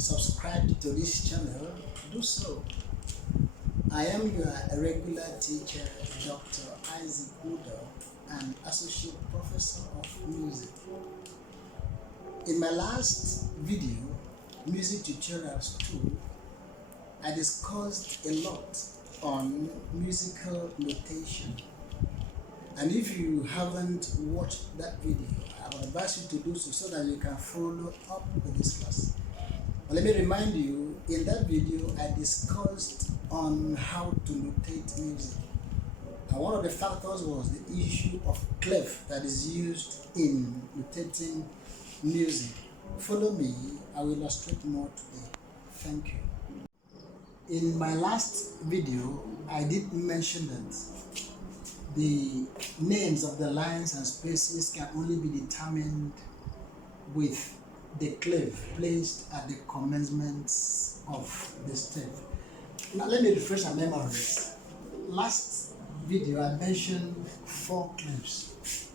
subscribed to this channel, do so. I am your regular teacher, Dr. Isaac Udoh, an associate professor of music. In my last video, Music Tutorials 2, I discussed a lot on musical notation. And if you haven't watched that video, I would advise you to do so that you can follow up with this class. But let me remind you, in that video, I discussed on how to notate music. And one of the factors was the issue of clef that is used in notating music. Follow me, I will illustrate more today. Thank you. In my last video, I did mention that the names of the lines and spaces can only be determined with the clef placed at the commencements of the step. Now let me refresh my memories. Last video I mentioned 4 clefs,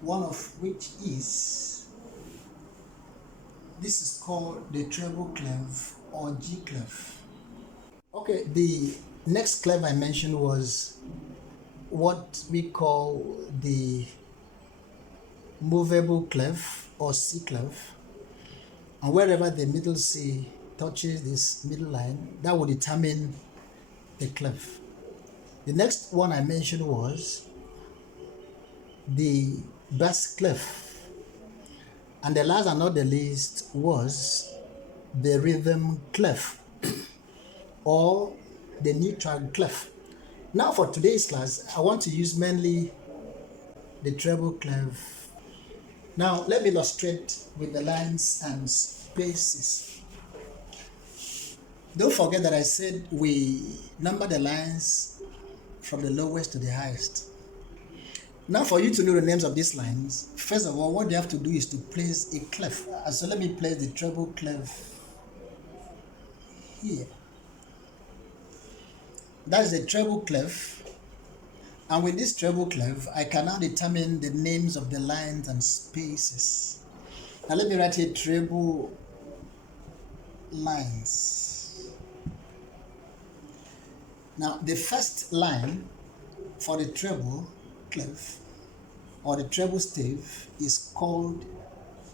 one of which is, this is called the treble clef or G clef. Okay, the next clef I mentioned was what we call the movable clef or C clef, and wherever the middle C touches this middle line, that will determine the clef. The next one I mentioned was the bass clef, and the last and not the least was the rhythm clef or the neutral clef. Now for today's class, I want to use mainly the treble clef. Now let me illustrate with the lines and spaces. Don't forget that I said we number the lines from the lowest to the highest. Now for you to know the names of these lines, first of all, what you have to do is to place a clef. So let me place the treble clef here. That's the treble clef, and with this treble clef, I can now determine the names of the lines and spaces. Now let me write here treble lines. Now the first line for the treble clef or the treble stave is called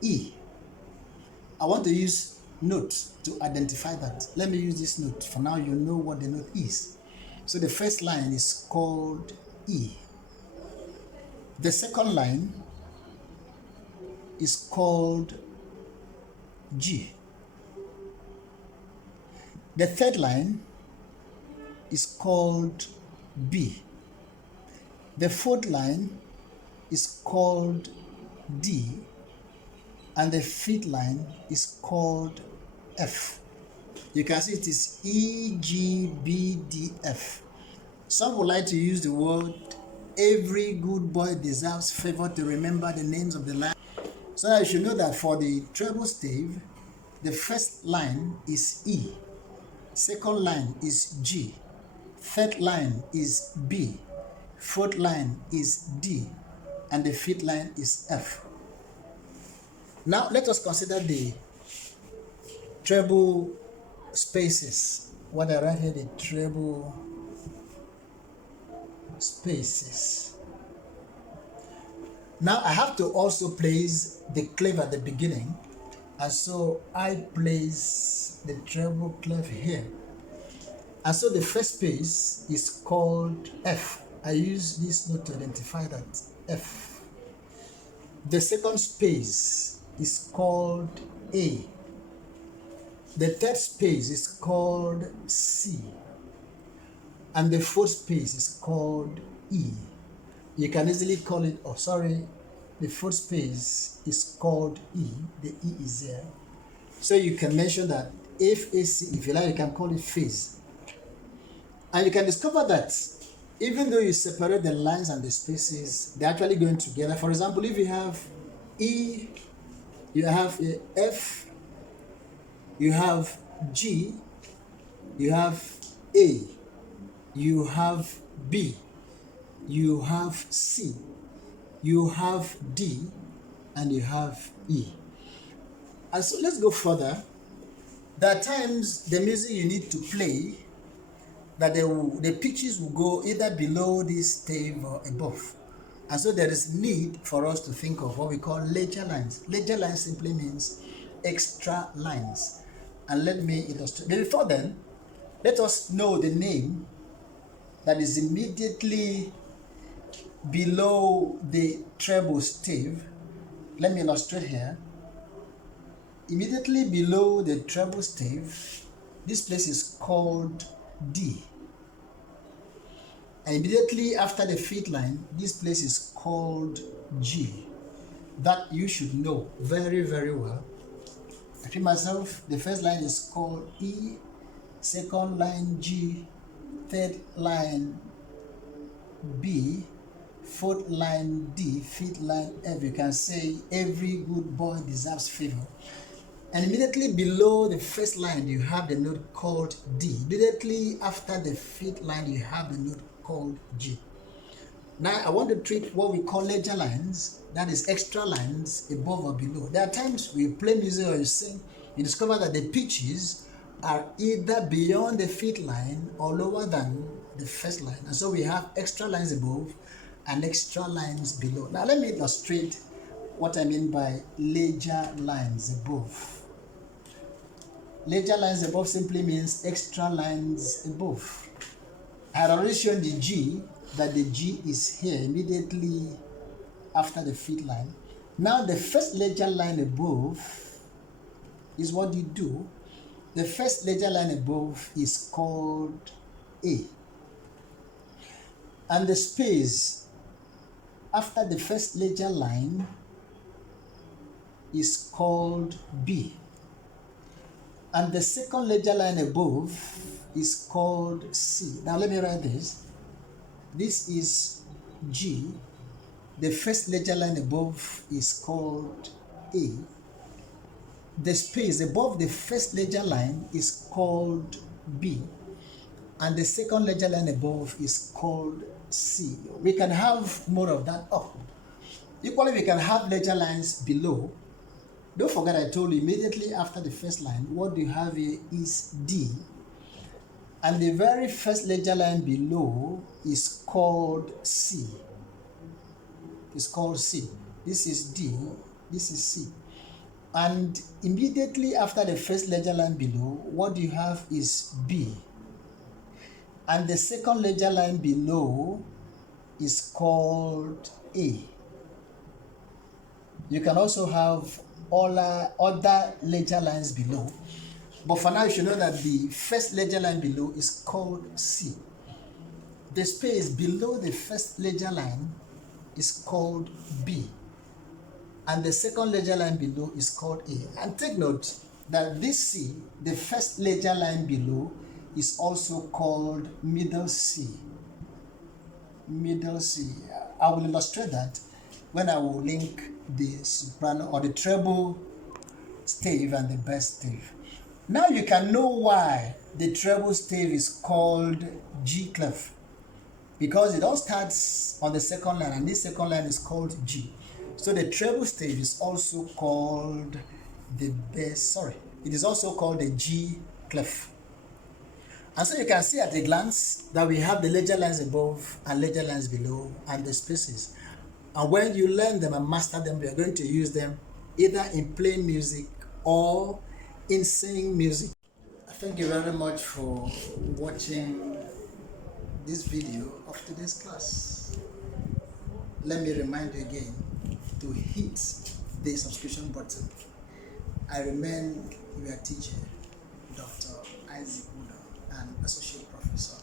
E. I want to use note to identify that. Let me use this note. For now, you know what the note is. So the first line is called E. The second line is called G. The third line is called B. The fourth line is called D. And the fifth line is called F. You can see it is E, G, B, D, F. Some would like to use the word every good boy deserves favor to remember the names of the line. So that you should know that for the treble stave, the first line is E, second line is G, third line is B, fourth line is D, and the fifth line is F. Now let us consider the treble spaces. What I write here, the treble spaces. Now I have to also place the clef at the beginning, and so I place the treble clef here. And so the first space is called F. I use this note to identify that F. The second space is called A. The third space is called C. And the fourth space is called E. You can easily call it, the fourth space is called E. The E is there. So you can mention that F, A, C, if you like, you can call it phase. And you can discover that even though you separate the lines and the spaces, they're actually going together. For example, if you have E, you have F, you have G, you have A, you have B, you have C, you have D, and you have E. And so let's go further. There are times the music you need to play that the pitches will go either below this stave or above. And so there is need for us to think of what we call ledger lines. Ledger lines simply means extra lines. And let me illustrate. But before then, let us know the name that is immediately below the treble stave. Let me illustrate here. Immediately below the treble stave, this place is called D. And immediately after the fifth line, this place is called G. That you should know very, very well. I repeat myself, the first line is called E, second line G, third line B, fourth line D, fifth line F. You can say every good boy deserves favor. And immediately below the first line, you have the note called D. Immediately after the fifth line, you have the note called G. Now, I want to treat what we call ledger lines, that is extra lines above or below. There are times we play music or you sing, you discover that the pitches are either beyond the fifth line or lower than the first line. And so we have extra lines above and extra lines below. Now, let me illustrate what I mean by ledger lines above. Ledger lines above simply means extra lines above. I had already shown the G, that the G is here immediately after the fifth line. Now the first ledger line above is what you do. The first ledger line above is called A. And the space after the first ledger line is called B. And the second ledger line above is called C. Now let me write this. This is G. The first ledger line above is called A. The space above the first ledger line is called B. And the second ledger line above is called C. We can have more of that up. Equally, we can have ledger lines below. Don't forget I told you immediately after the first line, what you have here is D. And the very first ledger line below is called C. It's called C. This is D, this is C. And immediately after the first ledger line below, what you have is B. And the second ledger line below is called A. You can also have other ledger lines below. But for now, you should know that the first ledger line below is called C. The space below the first ledger line is called B. And the second ledger line below is called A. And take note that this C, the first ledger line below, is also called middle C. Middle C. I will illustrate that when I will link the soprano or the treble stave and the bass stave. Now you can know why the treble stave is called G clef, because it all starts on the second line and this second line is called G. So the treble stave is also called the bass, it is also called the G clef. And so you can see at a glance that we have the ledger lines above and ledger lines below and the spaces. And when you learn them and master them, we are going to use them either in playing music or in singing music. Thank you very much for watching this video of today's class. Let me remind you again to hit the subscription button. I remain your teacher, Dr. Isaac Udoh, an associate professor